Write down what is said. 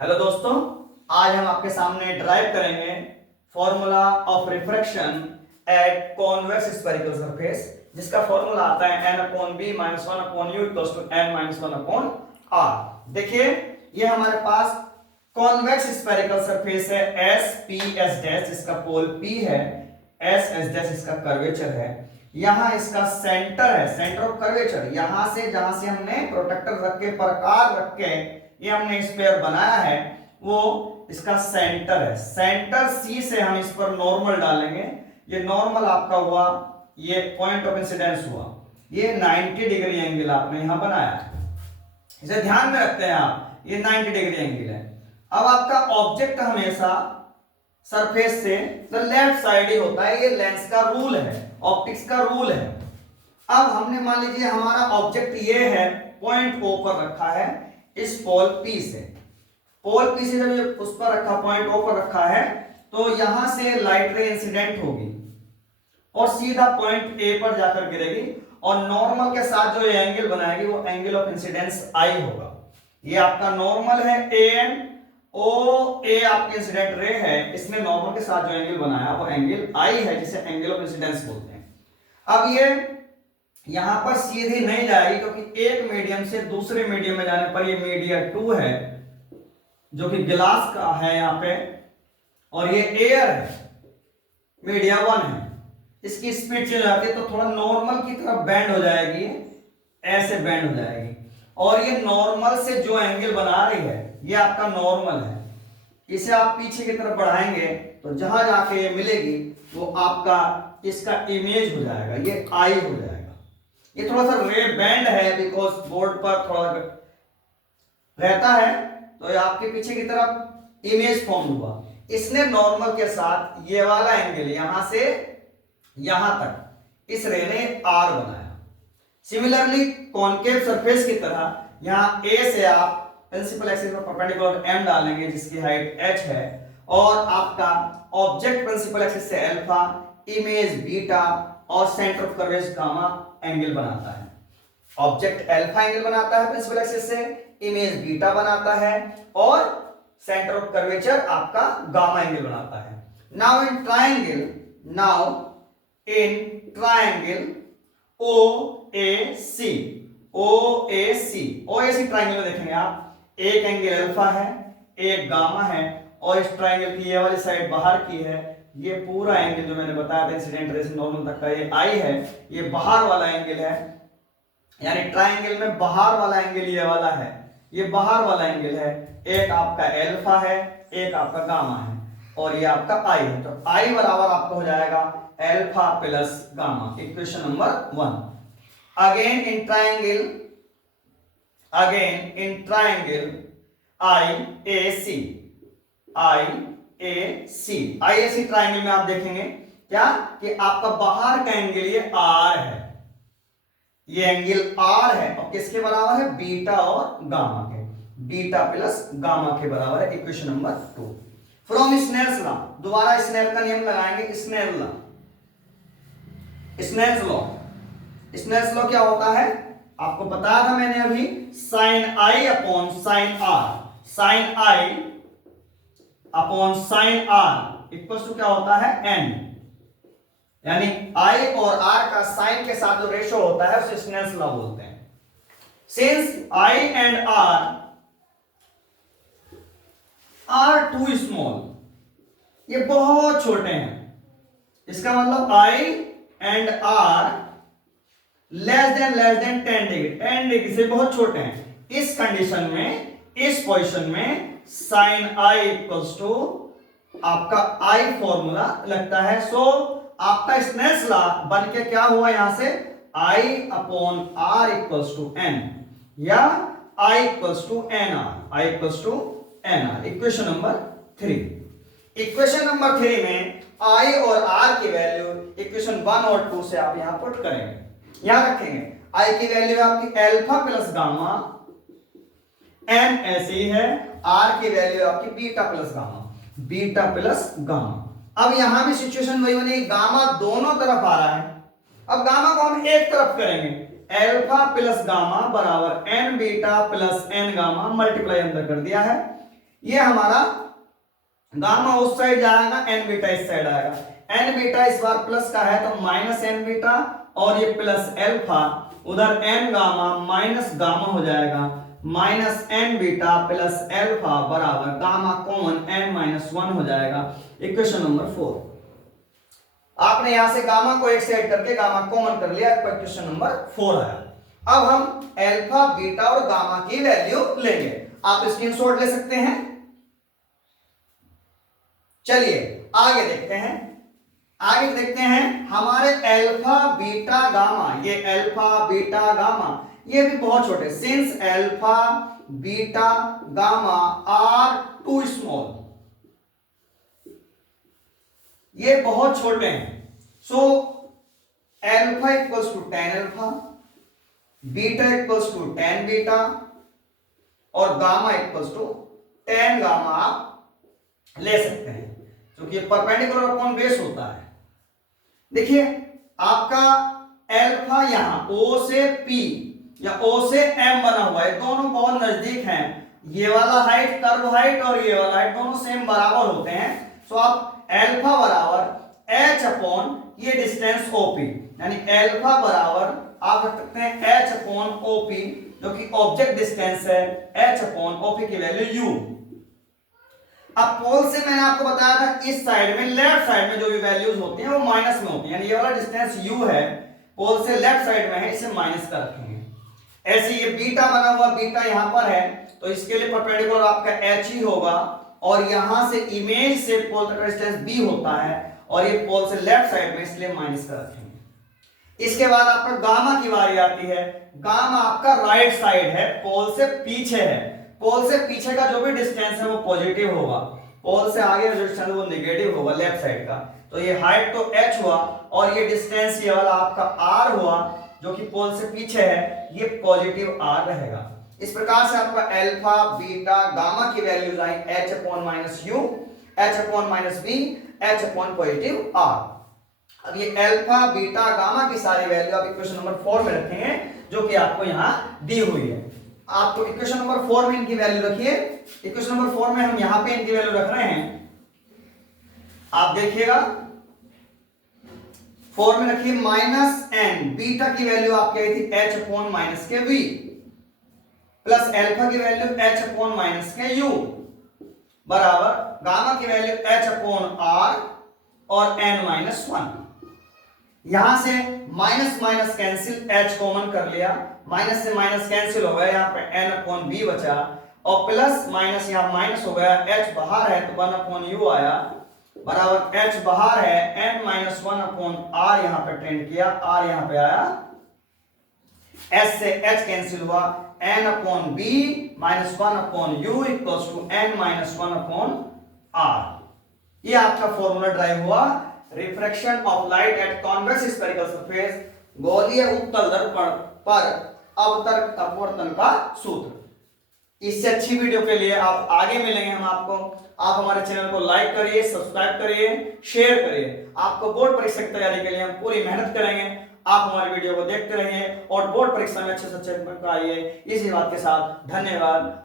Hello दोस्तों, आज हम आपके सामने ड्राइव करेंगे formula of refraction at convex spherical surface, जिसका फॉर्मूला आता है n/b - 1/u = n - 1/r। देखिए, ये हमारे पास कॉन्वेक्स स्फेरिकल सरफेस है S P S डैश, जिसका पोल P है, S S डैश इसका कर्वेचर है। यहां इसका सेंटर है, सेंटर ऑफ कर्वेचर। यहां से जहां से हमने प्रोटेक्टर रख के प्रकार रख के ये हमने स्फीयर बनाया है, वो इसका सेंटर है। सेंटर C से हम इस पर नॉर्मल डालेंगे। ये नॉर्मल आपका हुआ, ये पॉइंट ऑफ इंसिडेंस हुआ, ये 90 डिग्री एंगल आपने यहां बनाया है। इसे ध्यान में रखते हैं आप, ये 90 डिग्री एंगल है। अब आपका ऑब्जेक्ट हमेशा सरफेस से तो लेफ्ट साइड ही होता है, ये लेंस का रूल है, ऑप्टिक्स का रूल है। अब हमने मान लीजिए हमारा ऑब्जेक्ट ये है, पॉइंट O पर रखा है इस पोल P से। पोल P से जब ये उस पर रखा, पॉइंट O पर रखा है, तो यहां से लाइट रे इंसिडेंट होगी और सीधा पॉइंट A पर जाकर गिरेगी और नॉर्मल के साथ जो ये एंगल बनाएगी वो एंगल ऑफ इंसिडेंस I होगा। ये आपका नॉर्मल है AN, OA आपकी इंसिडेंट रे है, इसने नॉर्मल के साथ जो एंगल बनाया वो एंगल I है, जिसे एंगल ऑफ इंसिडेंस बोलते हैं। अब ये यहां पर सीधी नहीं जाएगी, क्योंकि एक मीडियम से दूसरे मीडियम में जाने पर ये मीडिया 2 है जो कि ग्लास का है यहां पे, और ये एयर है, मीडिया 1 है। इसकी स्पीड चेंज आती है तो थोड़ा नॉर्मल की तरफ बेंड हो जाएगी, ऐसे बेंड हो जाएगी, और ये नॉर्मल से जो एंगल बना रही है ये आपका नॉर्मल है। इसे आप पीछे की तरफ बढ़ाएंगे तो जहां जाके ये मिलेगी वो आपका इसका इमेज हो जाएगा, ये आई हो जाएगा। ये थोड़ा सा रे बैंड है, बिकॉज बोर्ड पर थोड़ा रहता है, तो ये आपके पीछे की तरफ इमेज फॉर्म हुआ। इसने नॉर्मल के साथ ये वाला एंगल यहां से यहां तक इस रे ने आर बनाया। सिमिलरली कॉनकेव सरफेस की तरह यहां ए से आप प्रिंसिपल एक्सिस पर परपेंडिकुलर m डालेंगे, जिसकी हाइट h है, और आपका ऑब्जेक्ट प्रिंसिपल एक्सिस से अल्फा, इमेज बीटा और centre of curvature gamma angle बनाता है। ऑब्जेक्ट अल्फा एंगल बनाता है प्रिंसिपल एक्सिस से, इमेज बीटा बनाता है, और सेंटर ऑफ कर्वेचर आपका गामा एंगल बनाता है। Now in triangle OAC triangle में देखेंगे आप, एक एंगल अल्फा है, एक गामा है, और इस ट्रायंगल की ये वाली साइड बाहर की है। ये पूरा एंगल जो मैंने बताया था इंसिडेंट रे से नॉर्मल तक का, ये आई है, ये बाहर वाला एंगल है, यानी ट्रायंगल में बाहर वाला एंगल ये वाला है, ये बाहर वाला एंगल है। एक आपका अल्फा है, एक आपका गामा है, और ये आपका आई है। तो आई बराबर आपका हो जाएगा alpha plus gamma, equation number 1। Again in triangle IAC triangle में आप देखेंगे क्या कि आपका बाहर का एंगल ये R है, ये एंगल R है, और किसके बराबर है? बीटा और गामा के, बीटा प्लस गामा के बराबर है, equation number 2। From Snell's law, दोबारा स्नेल का नियम लगाएंगे। स्नेल्स लॉ क्या होता है आपको बताया था मैंने अभी, sine I upon sine R, sine I upon sine R equal to क्या होता है? n, यानी I और R का साइन के साथ जो रेशो होता है उसे स्नेल्स लॉ बोलते हैं। Since I and R are too small, ये बहुत छोटे हैं, इसका मतलब I and R less than 10 degree से बहुत छोटे हैं। इस कंडीशन में, इस पोजीशन में साइन I इक्वल्स टू आपका I फॉर्मूला लगता है। सो आपका स्नेल्स लॉ बन के क्या हुआ यहां से? I upon R equals to n, या I equals to NR, equation number 3। Equation number 3 में I और R की वैल्यू इक्वेशन 1 और 2 से आप यहां पुट करेंगे, यहां रखेंगे। I की वैल्यू आपकी अल्फा प्लस गामा, n ऐसे ही है, R की वैल्यू आपकी बीटा प्लस गामा। अब यहां भी सिचुएशन वही बनेगी, गामा दोनों तरफ आ रहा है। अब गामा को हम एक तरफ करेंगे, अल्फा प्लस गामा बराबर n beta plus n gamma, multiply अंदर कर दिया है। ये हमारा गामा उस साइड जाएगा, एन बीटा इस साइड आएगा। एन बीटा इस बार प्लस का है तो माइनस एन बीटा, और ये प्लस एल्फा, उधर एन गामा माइनस गामा हो जाएगा, minus n beta plus alpha बराबर gamma common n minus one हो जाएगा। Equation number 4। आपने यहां से गामा को एक साइड करके गामा कॉमन कर लिया, इक्वेशन नंबर 4 आया। अब हम एल्फा बीटा और गामा की वैल्यू लेंगे। आप स्क्रीनशॉट ले सकते हैं। चलिए आगे देखते हैं। आगे देखते हैं हमारे एल्फा बीटा गामा, ये एल्फा बीटा गामा ये भी बहुत छोटे, since alpha beta gamma are too small, ये बहुत छोटे हैं। So alpha equals to ten alpha, beta equals to ten beta और gamma equals to ten gamma आप ले सकते हैं, क्योंकि ये परपेंडिकुलर अपॉन बेस होता है। देखिए आपका एल्फा यहां O से P या O से M बना हुआ है, दोनों बहुत नजदीक हैं। ये वाला हाइट, कर्व हाइट और ये वाला हाइट दोनों सेम बराबर होते हैं। सो आप एल्फा बराबर H अपॉन ये डिस्टेंस OP, यानी एल्फा बराबर आप रख सकते हैं H अपॉन OP, जो कि ऑब्जेक्ट डिस्टेंस है, H अपॉन OP की वैल्यू U। अब पोल से मैंने आपको बताया था इस साइड में, लेफ्ट साइड में जो भी वैल्यूज होती हैं वो माइनस में होती हैं, यानी ये वाला डिस्टेंस u है, पोल से लेफ्ट साइड में है, इसे माइनस कर रखेंगे। ऐसे ये बीटा बना हुआ, बीटा यहां पर है तो इसके लिए परपेंडिकुलर आपका h ही होगा, और यहां से इमेज से पोल तक का डिस्टेंस b होता है, और ये पोल से लेफ्ट साइड में, इसलिए माइनस कर रखेंगे। इसके बाद आपका गामा की बारी आती है। गामा आपका राइट साइड है, पोल से पीछे है। पोल से पीछे का जो भी डिस्टेंस है वो पॉजिटिव होगा, पोल से आगे जो डिस्टेंस है वो नेगेटिव होगा लेफ्ट साइड का। तो ये हाइट तो h हुआ, और ये डिस्टेंस ये वाला आपका r हुआ, जो कि पोल से पीछे है, ये पॉजिटिव r रहेगा। इस प्रकार से आपका अल्फा बीटा गामा की वैल्यूज आई h upon minus u, h upon minus b, h upon positive r। अब ये अल्फा बीटा गामा की सारी वैल्यू आप इक्वेशन नंबर 4 में रखेंगे, जो कि आपको यहां दी हुई है। आपको इक्वेशन नंबर 4 में इनकी वैल्यू रखिए। इक्वेशन नंबर 4 में हम यहां पे इनकी वैल्यू रख रहे हैं, आप देखिएगा 4 में रखिए माइनस एन, बीटा की वैल्यू आपकी आई थी h अपॉन माइनस के v, प्लस एल्फा की वैल्यू h अपॉन माइनस के u, बराबर गामा की वैल्यू h अपॉन r और n माइनस 1। यहां से minus minus cancel, h common कर लिया, माइनस से माइनस कैंसिल हो गया, यहाँ पे n अपॉन b बचा, और प्लस माइनस यहाँ माइनस हो गया, h बाहर है तो 1 अपॉन u आया, बराबर h बाहर है, n माइनस 1 अपॉन r यहाँ पे टेंड किया, r यहाँ पे आया, s से h कैंसिल हुआ, n upon b minus 1 upon u equals to n minus 1 upon r। ये आपका फॉर्मूला ड्राइव हुआ refraction of light at convex spherical surface, गोलीय उत्तल दर्पण पर अवतरक अपवर्तन का सूत्र। इससे अच्छी वीडियो के लिए आप आगे मिलेंगे हम आपको। आप हमारे चैनल को लाइक करिए, सब्सक्राइब करिए, शेयर करिए। आपको बोर्ड परीक्षा की तैयारी के लिए हम पूरी मेहनत करेंगे। आप हमारी वीडियो को देखते रहिए और बोर्ड परीक्षा में अच्छे से अच्छे नंबर आइए। इसी बात के साथ धन्यवाद।